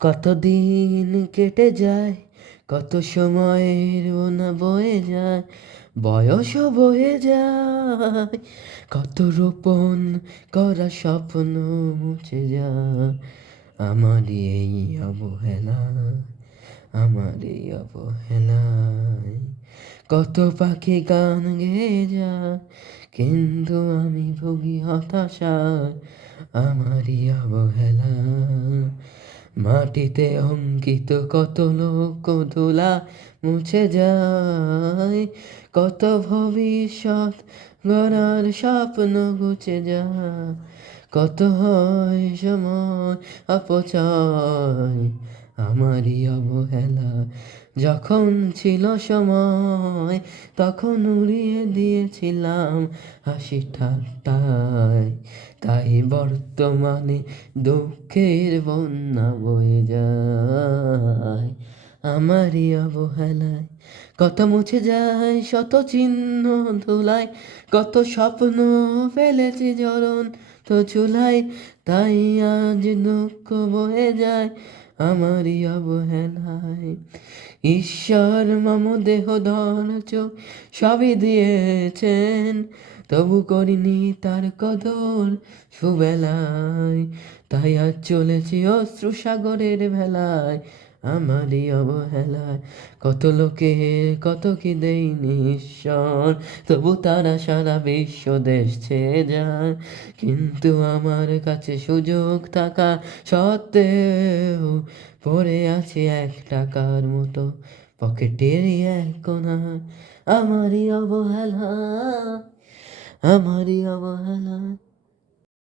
কতদিন কেটে যায়, কত সময়ের না বয়ে যায়, বয়সও বয়ে যায়, কত রোপণ করা স্বপ্ন মুছে যায়। আমারই এই অবহেলায়, আমার এই অবহেলায় কত পাখি গান গেয়ে যায়, কিন্তু আমি ভুগি হতাশায়। আমারই অবহেলা, মাটিতে অঙ্কিত কত লোক ধুলা মুছে যায়, কত ভবিষ্যৎ গড়ার স্বপ্ন ঘুচে যায়, কত হয় সময় অপচয়। আমারই অবহেলা, যখন ছিল সময় তখন উড়িয়ে দিয়েছিলাম হাসি ঠাট্টায়, তাই বর্তমানে দুঃখের বন্যা বয়ে যায়। আমারই অবহেলায় কত মুছে যায় শত চিহ্ন ধুলায়, কত স্বপ্ন ফেলেছি জ্বলন তো চুলায়, তাই আজ দুঃখ বয়ে যায় আমারই অবহেলায়। ঈশ্বর মম দেহ ধন চোখ সবই দিয়েছেন, তবু করিনি তার কদর সুবেলায়, তাই আজ চলেছি অশ্রু সাগরের ভেলায়। আমারই অবহেলায় কত লোকে কত কি দেয়নি ঈশ্বর, তবু তারা সারা বিশ্ব দেশ ছেয়ে যায়, কিন্তু আমার কাছে সুযোগ থাকা সত্ত্বেও পড়ে আছি 1 টাকার মতো পকেটেরই এক কোণায়। আমারই অবহেলা, আমারই অবহেলা।